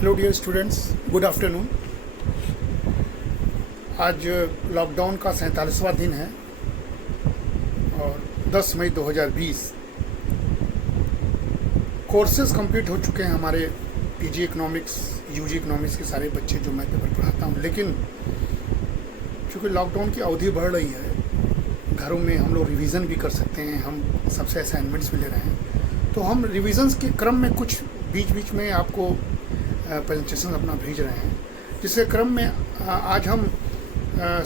Hello dear students, good afternoon. आज lockdown का 47वां दिन है और 10 मई 2020। कोर्सेज कंप्लीट हो चुके हैं हमारे पीजी इकोनॉमिक्स, यूजी इकोनॉमिक्स के सारे बच्चे जो मैं पेपर पढ़ाता हूँ। लेकिन चूँकि लॉकडाउन की अवधि बढ़ रही है, घरों में हम लोग रिवीजन भी कर सकते हैं, हम सबसे असाइनमेंट्स भी ले रहे हैं, तो हम रिवीजन्स के क्रम में कुछ बीच बीच में आपको प्रेजेंटेशन अपना भेज रहे हैं, जिसके क्रम में आज हम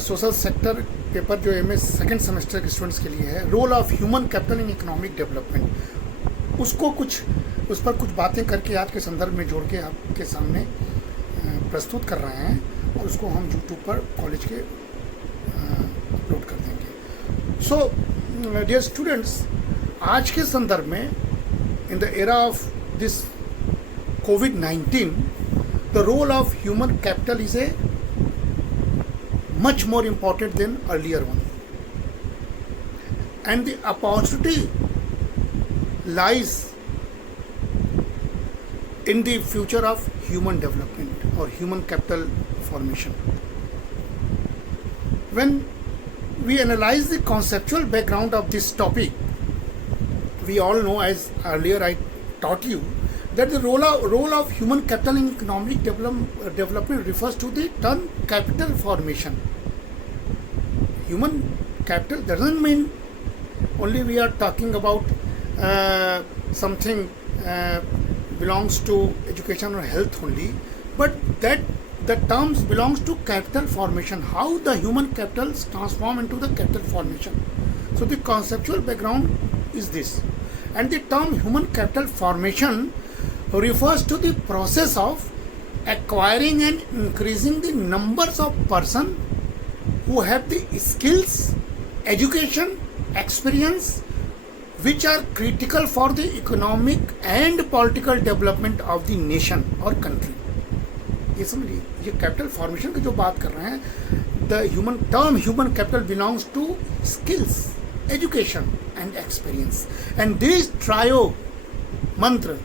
सोशल सेक्टर पेपर जो एमए सेकेंड सेमेस्टर के स्टूडेंट्स के लिए है, role of human capital in economic development, उस पर कुछ बातें करके आज के संदर्भ में जोड़ के आपके सामने प्रस्तुत कर रहे हैं और उसको हम यूट्यूब पर कॉलेज के अपलोड कर देंगे। सो डियर स्टूडेंट्स, आज के संदर्भ में in the era of this COVID-19, the role of human capital is a much more important than earlier one, and the opportunity lies in the future of human development or human capital formation. When we analyze the conceptual background of this topic, we all know, as earlier I taught you, that the role of human capital in economic development refers to the term capital formation. Human capital doesn't mean only we are talking about something belongs to education or health only, but that the terms belongs to capital formation, how the human capital transform into the capital formation. So the conceptual background is this, and the term human capital formation refers to the process of acquiring and increasing the numbers of persons who have the skills, education, experience which are critical for the economic and political development of the nation or country. ये समझिए, ये capital formation की जो बात कर रहे हैं, the human capital belongs to skills, education and experience, and this trio मंत्र,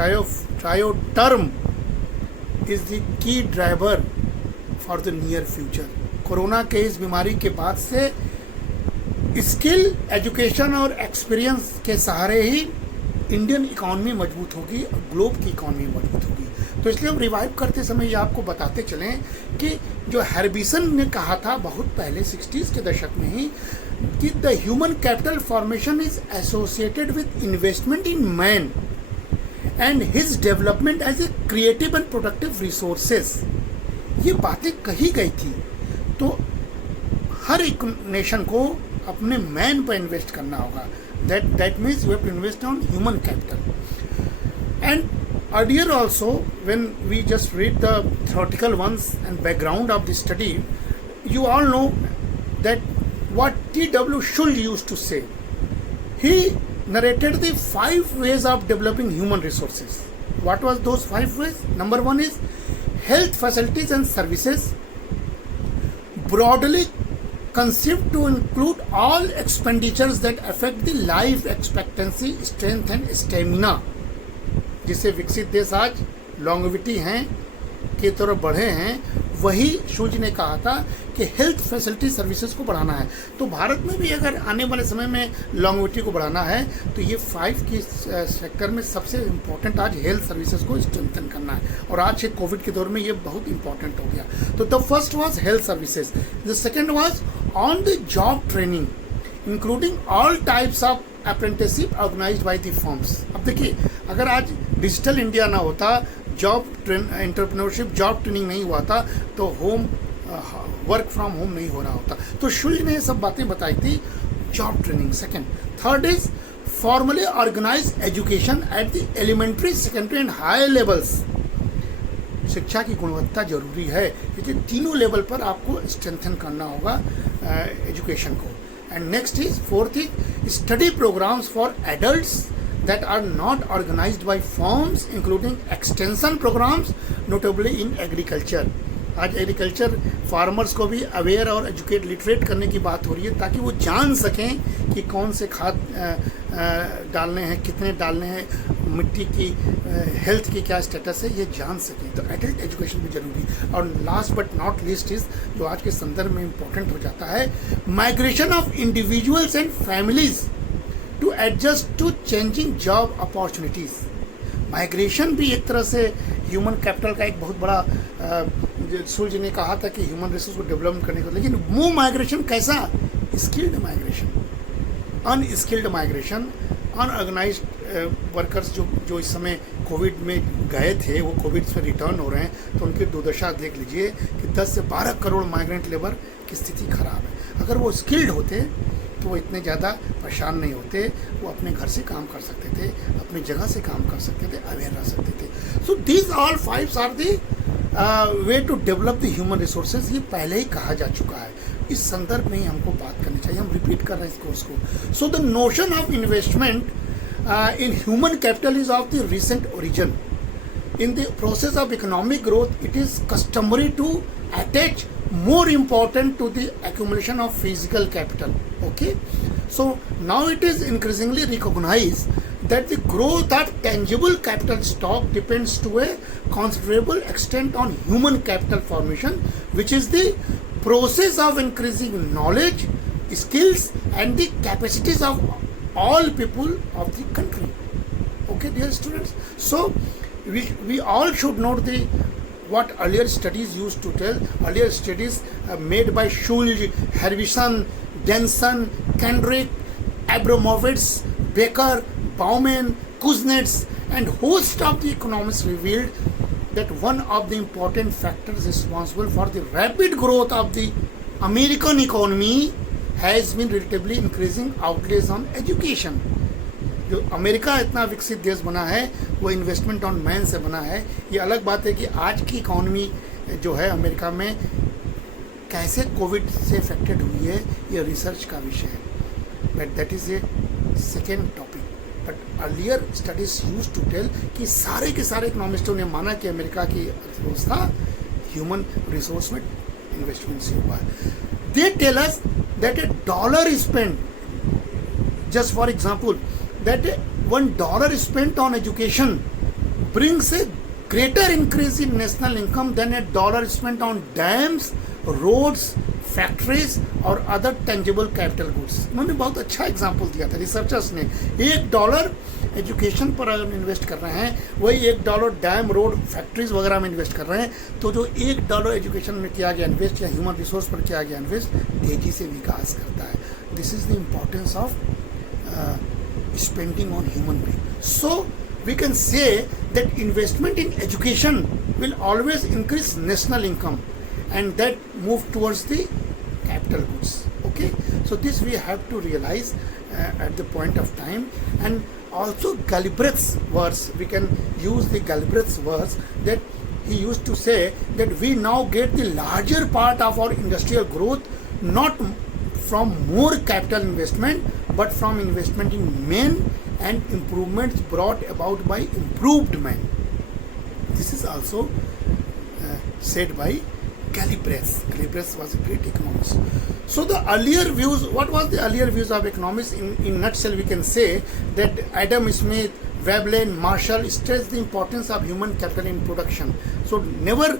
trio term is the key driver for the near future. Corona के इस बीमारी के बाद से स्किल, एजुकेशन और एक्सपीरियंस के सहारे ही इंडियन इकॉनमी मजबूत होगी और ग्लोब की इकॉनमी मजबूत होगी। तो इसलिए हम रिवाइव करते समय ये आपको बताते चलें कि जो हैर्बिसन ने कहा था बहुत पहले 60s के दशक में ही, कि the human capital formation is associated with investment in man and his development as a creative and productive resources, ये बातें कही गई थी। तो हर एक नेशन को अपने मैन पर इन्वेस्ट करना होगा। that means we have to invest on human capital. And earlier also, when we just read the theoretical ones and background of the study, you all know that what T.W. Schultz used to say. He narrated the 5 ways of developing human resources. What was those 5 ways? Number 1 is health facilities and services, broadly conceived to include all expenditures that affect the life expectancy, strength and stamina. जिसे विकसित देश आज longevity हैं की तरफ बढ़े हैं, वही शूज ने कहा था कि हेल्थ फैसिलिटी सर्विसेज को बढ़ाना है। तो भारत में भी अगर आने वाले समय में लॉन्गेविटी को बढ़ाना है तो ये 5 की सेक्टर में सबसे इम्पोर्टेंट आज हेल्थ सर्विसेज को स्ट्रेंथन करना है, और आज के कोविड के दौर में ये बहुत इंपॉर्टेंट हो गया। तो the first was health services, the second was on the job training including all types of apprenticeship organised by the firms. अब देखिए, अगर आज डिजिटल इंडिया ना होता, एंटरप्रेन्योरशिप जॉब ट्रेनिंग नहीं हुआ था, तो वर्क फ्रॉम होम नहीं हो रहा होता। तो शुल्क ने ये सब बातें बताई थी, job training. Second, third is formally organise education at the elementary, secondary and higher levels. शिक्षा की गुणवत्ता जरूरी है, क्योंकि तीनों लेवल पर आपको स्ट्रेंथन करना होगा एजुकेशन को। And next is fourth is study programmes for adults that are not organized by firms, including extension programs, notably in agriculture. आज एग्रीकल्चर फार्मर्स को भी अवेयर और एजुकेट लिटरेट करने की बात हो रही है, ताकि वो जान सकें कि कौन से खाद डालने हैं, कितने डालने हैं, मिट्टी की हेल्थ की क्या स्टेटस है, ये जान सकें। तो एडल्ट एजुकेशन भी जरूरी। और last but not least is, जो आज के संदर्भ में इम्पोर्टेंट हो जाता है, migration of individuals and families to adjust to changing job opportunities. Migration भी एक तरह से ह्यूमन कैपिटल का एक बहुत बड़ा सूर्य जी ने कहा था कि ह्यूमन रिसोर्स को डेवलप करने को, लेकिन वो माइग्रेशन कैसा? Skilled migration, unskilled migration, unorganised workers जो इस समय कोविड में गए थे, वो कोविड से रिटर्न हो रहे हैं, तो उनकी दुर्दशा देख लीजिए कि 10 से 12 करोड़ माइग्रेंट लेबर की स्थिति खराब है। अगर वो स्किल्ड होते तो वो इतने ज़्यादा परेशान नहीं होते, वो अपने घर से काम कर सकते थे, अपनी जगह से काम कर सकते थे, अवेयर रह सकते थे। So these all 5 are the way to develop the human resources. ये पहले ही कहा जा चुका है, इस संदर्भ में ही हमको बात करनी चाहिए, हम रिपीट कर रहे हैं इस कोर्स को। So the notion of investment in human capital is of the recent origin. In the process of economic growth, it is customary to attach more important to the accumulation of physical capital. Okay, so now it is increasingly recognized that the growth of tangible capital stock depends to a considerable extent on human capital formation, which is the process of increasing knowledge, skills and the capacities of all people of the country. Okay, dear students, so we all should note the what earlier studies used to tell. Earlier studies made by Schulz, Harbison, Denson, Kendrick, Abramovitz, Baker, Bauman, Kuznets and host of the economists revealed that one of the important factors responsible for the rapid growth of the American economy has been relatively increasing outlays on education. जो America इतना विकसित देश बना है वो investment on man से बना है। ये अलग बात है कि आज की इकोनॉमी जो है अमेरिका में कैसे कोविड से अफेक्टेड हुई है, ये रिसर्च का विषय है, but that is a second topic. But earlier studies use to tell कि सारे के सारे इकोनॉमिस्टों ने माना कि अमेरिका की अर्थव्यवस्था ह्यूमन रिसोर्स में इन्वेस्टमेंट से हुआ है। They tell us that a dollar is spent, just for example, that $1 spent on education brings a greater increase in national income than a dollar spent on dams, roads, factories और other tangible capital goods. उन्होंने बहुत अच्छा example दिया था researchers ने। $1 education पर अगर invest कर रहे हैं, वही $1 डैम, रोड, फैक्ट्रीज वगैरह में इन्वेस्ट कर रहे हैं, तो जो $1 एजुकेशन में किया गया इन्वेस्ट या ह्यूमन रिसोर्स पर किया गया इन्वेस्ट तेजी से विकास करता है। This is the importance of spending on human being. So we can say that investment in education will always increase national income and that move towards the capital goods. Okay, so this we have to realize at the point of time. And also Galbraith's words, we can use the Galbraith's words that he used to say that we now get the larger part of our industrial growth not from more capital investment but from investment in men and improvements brought about by improved men. This is also said by Galbraith. Galbraith was a great economist. So the earlier views, what was the earlier views of economists? In nutshell, we can say that Adam Smith, Veblen, Marshall stressed the importance of human capital in production. So never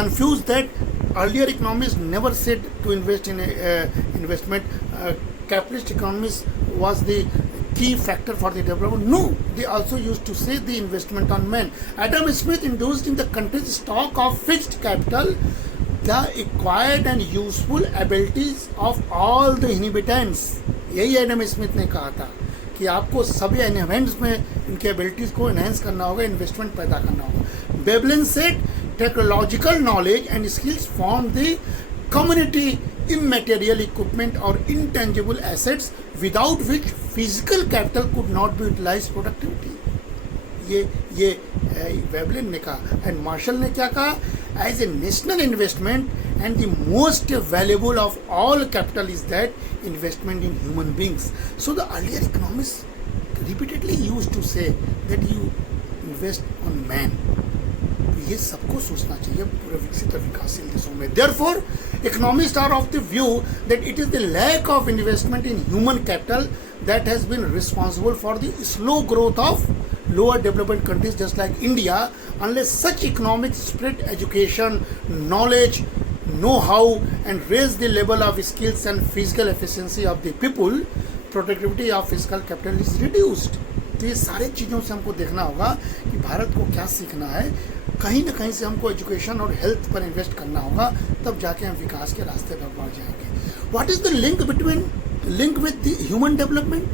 confuse that. Earlier economists never said to invest in investment. Capitalist economists was the key factor for the development. No, they also used to say the investment on men. Adam Smith induced in the country's stock of fixed capital the acquired and useful abilities of all the inhabitants. यही Adam Smith ने कहा था कि आपको सभी inhabitants में इनके abilities को एनहेंस करना होगा, इन्वेस्टमेंट पैदा करना होगा। बेबलिन said technological knowledge and skills form the community immaterial equipment or intangible assets without which physical capital could not be utilized productivity. ये वेबलिन ने कहा। एंड मार्शल ने क्या कहा? As a national investment and the most valuable of all capital is that investment in human beings. So the earlier economist repeatedly used to say that you invest on man. ये सबको सोचना चाहिए पूरे विकसित और विकासशील देशों में. Therefore, economists are of the view that it is the lack of investment in human capital that has been responsible for the slow growth of lower developed countries just like India. Unless such economic spread education, knowledge, know-how and raise the level of skills and physical efficiency of the people, productivity of fiscal capital is reduced. तो ये सारे चीज़ों से हमको देखना होगा कि भारत को क्या सीखना है. कहीं ना कहीं से हमको एजुकेशन और हेल्थ पर इन्वेस्ट करना होगा, तब जाके हम विकास के रास्ते पर बढ़ जाएंगे. What is the link with the human development?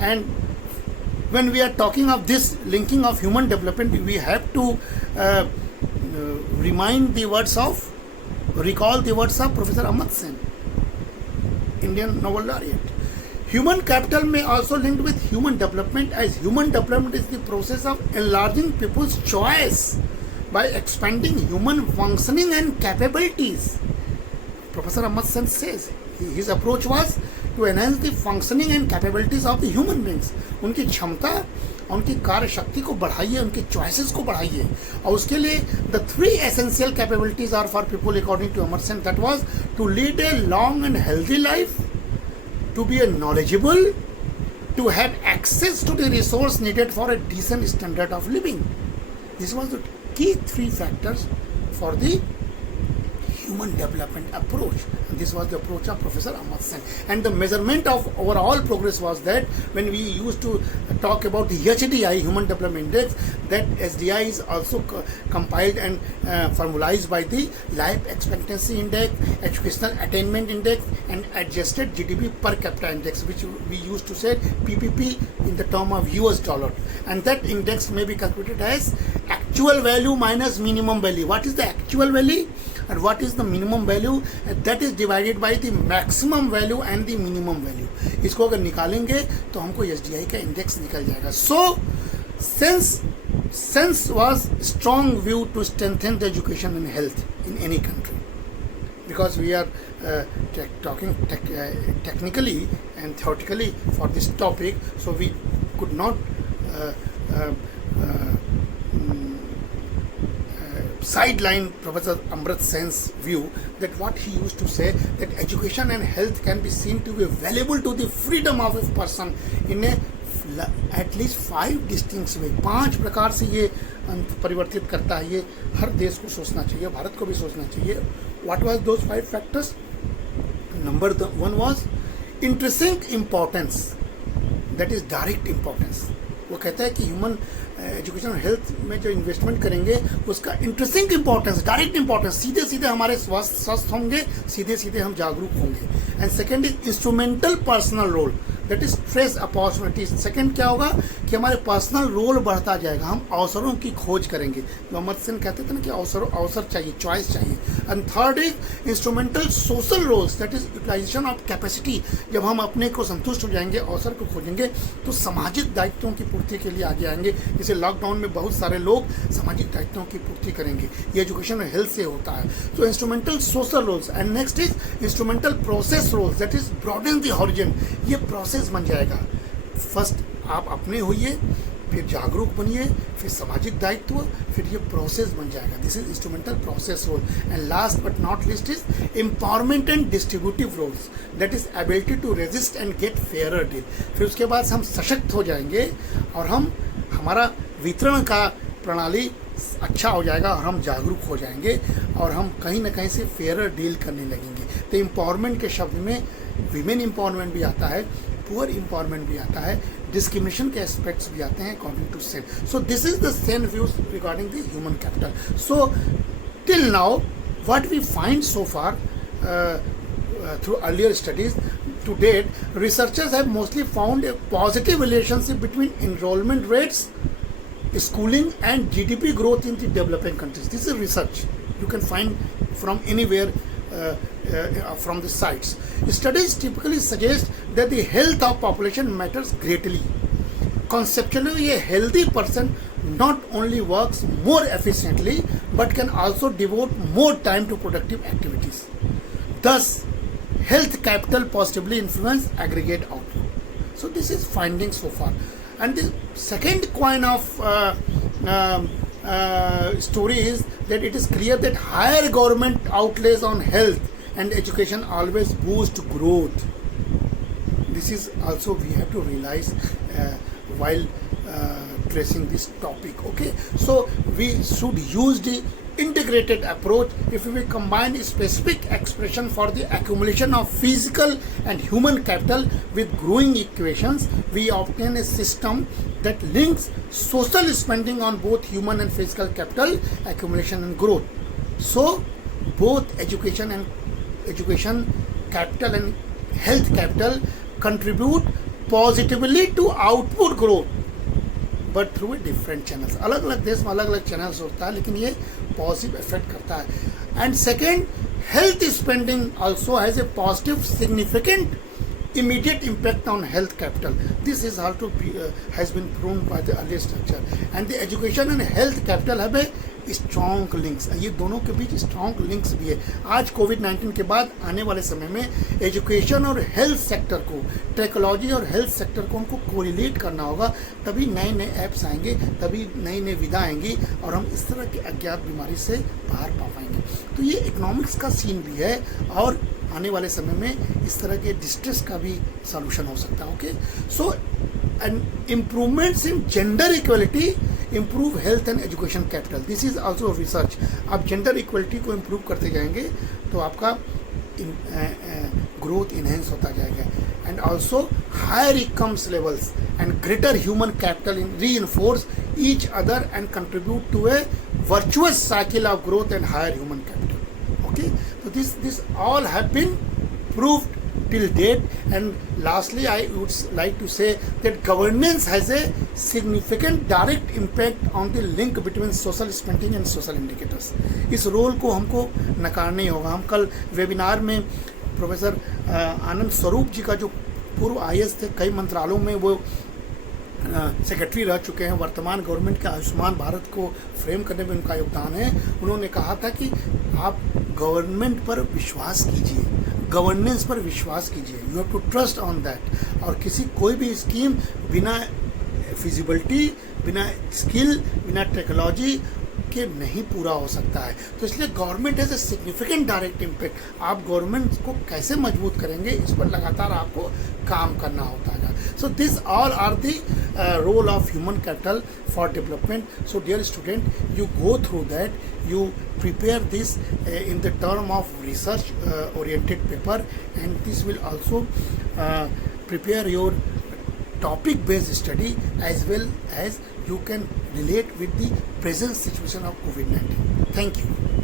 And when we are talking of this linking of human development, we have to recall the words of Professor Amartya Sen, Indian Nobel laureate. Human capital may also linked with human development, as human development is the process of enlarging people's choice by expanding human functioning and capabilities. Professor Amartya Sen says his approach was to enhance the functioning and capabilities of the human beings. उनकी क्षमता, उनकी कार्य शक्ति को बढ़ाइए, उनकी choices को बढ़ाइए. और उसके लिए the three essential capabilities are for people according to Amartya Sen, that was to lead a long and healthy life, to be knowledgeable, to have access to the resource needed for a decent standard of living. This was the key three factors for the human development approach. And this was the approach of Professor Amartya Sen. And the measurement of overall progress was that when we used to talk about the HDI, Human Development Index, that SDI is also compiled and formalized by the Life Expectancy Index, Educational Attainment Index, and Adjusted GDP Per Capita Index, which we used to say PPP in the term of US dollar. And that index may be calculated as actual value minus minimum value. What is the actual value? And what is the minimum value? That is divided by the maximum value and the minimum value. इसको अगर निकालेंगे तो हमको SDI का index निकल जाएगा. So sense was strong view to strengthen the education and health in any country, because we are talking technically and theoretically for this topic, so we could not sideline Professor Amartya Sen's view, that what he used to say, that education and health can be seen to be valuable to the freedom of a person in a at least 5 distinct way. 5 प्रकार से ये परिवर्तित करता है. ये हर देश को सोचना चाहिए, भारत को भी सोचना चाहिए. What was those 5 factors? Number 1 was intrinsic importance, that is direct importance. वो कहता है कि ह्यूमन एजुकेशन हेल्थ में जो इन्वेस्टमेंट करेंगे उसका इंटरेस्टिंग इंपॉर्टेंस, डायरेक्ट इंपॉर्टेंस, सीधे सीधे हमारे स्वस्थ होंगे, सीधे सीधे हम जागरूक होंगे. And second is instrumental personal role, that is stress opportunities. Second क्या होगा कि हमारे पर्सनल रोल बढ़ता जाएगा, हम अवसरों की खोज करेंगे. तो अमर्त्य सेन कहते थे ना कि अवसर चाहिए, चॉइस चाहिए. And third is instrumental social roles, that is utilisation of capacity. जब हम अपने को संतुष्ट हो जाएंगे, अवसर को खोजेंगे, तो सामाजिक दायित्वों की पूर्ति के लिए आगे आएंगे. जैसे लॉकडाउन में बहुत सारे लोग सामाजिक दायित्वों की पूर्ति करेंगे. ये एजुकेशन और हेल्थ से होता है. तो instrumental social roles. And next is instrumental process roles, that is broaden the horizon. ये प्रोसेस बन जाएगा. फर्स्ट आप अपने होइए, फिर जागरूक बनिए, फिर सामाजिक दायित्व, फिर ये प्रोसेस बन जाएगा. This is instrumental process role. And last but not least is empowerment and distributive roles, that is ability to resist and get fairer deal. फिर उसके बाद हम सशक्त हो जाएंगे और हमारा वितरण का प्रणाली अच्छा हो जाएगा और हम जागरूक हो जाएंगे और हम कहीं ना कहीं से फेयरर डील करने लगेंगे. तो एम्पावरमेंट के शब्द में वीमेन एम्पावरमेंट भी आता है, पुअर एम्पावरमेंट भी आता है, डिस्क्रिमिनेशन के एस्पेक्ट्स भी आते हैं according to Sen. So this is the Sen views regarding the human capital. So till now what we find so far through earlier studies to date, researchers have mostly found a positive relationship between enrollment rates, schooling and GDP growth in the developing countries. This is research you can find from anywhere from the sites. Studies typically suggest that the health of population matters greatly. Conceptually, a healthy person not only works more efficiently but can also devote more time to productive activities. Thus, health capital positively influence aggregate output. So this is findings so far. And the second coin of story is that it is clear that higher government outlays on health and education always boost growth. This is also we have to realize while tracing this topic. Okay, so we should use the integrated approach. If we combine specific expression for the accumulation of physical and human capital with growing equations, we obtain a system that links social spending on both human and physical capital accumulation and growth. So both education capital and health capital contribute positively to output growth, but through different channels. अलग अलग देश में अलग अलग channels होता है, लेकिन ये पॉजिटिव इफेक्ट करता है. And second, health spending also has a positive significant immediate impact on health capital. This is how to has been proven by the earlier structure. And the education and health capital have a strong links. ये दोनों के बीच strong links भी है. आज कोविड-19 के बाद आने वाले समय में एजुकेशन और हेल्थ सेक्टर को, टेक्नोलॉजी और हेल्थ सेक्टर को उनको कोरिलेट करना होगा, तभी नए नए ऐप्स आएंगे, तभी नई नई विधा आएंगी और हम इस तरह की अज्ञात बीमारी से बाहर पा पाएंगे. तो ये इकोनॉमिक्स का सीन भी है और आने वाले समय में इस तरह के डिस्ट्रेस का भी सॉल्यूशन हो सकता है. Okay, so and improvements in gender equality improve health and education capital. This is also research. आप जेंडर इक्वलिटी को इम्प्रूव करते जाएंगे तो आपका ग्रोथ इनहेंस होता जाएगा. And also higher incomes levels and greater human capital in reinforce each other and contribute to a virtuous cycle of growth and higher human capital. Okay, so this all have been proved till date. And lastly, I would like to say that governance has a significant direct impact on the link between social spending and social indicators. इस role को हमको नकारना नहीं होगा. हम कल webinar में professor आनंद स्वरूप जी का, जो पूर्व IAS थे, कई मंत्रालयों में वो सेक्रेटरी रह चुके हैं, वर्तमान गवर्नमेंट के आयुष्मान भारत को फ्रेम करने में उनका योगदान है. उन्होंने कहा था कि आप गवर्नमेंट पर विश्वास कीजिए, गवर्नेंस पर विश्वास कीजिए, you have to trust on that. और कोई भी स्कीम बिना फिजिबिलिटी, बिना स्किल, बिना टेक्नोलॉजी के नहीं पूरा हो सकता है. तो इसलिए government has a significant direct impact. आप गवर्नमेंट को कैसे मजबूत करेंगे, इस पर लगातार आपको काम करना होता है. So this all are the role of human capital for development. So dear student, you go through that, you prepare this in the term of research oriented paper, and this will also prepare your topic based study, as well as you can relate with the present situation of COVID-19. Thank you.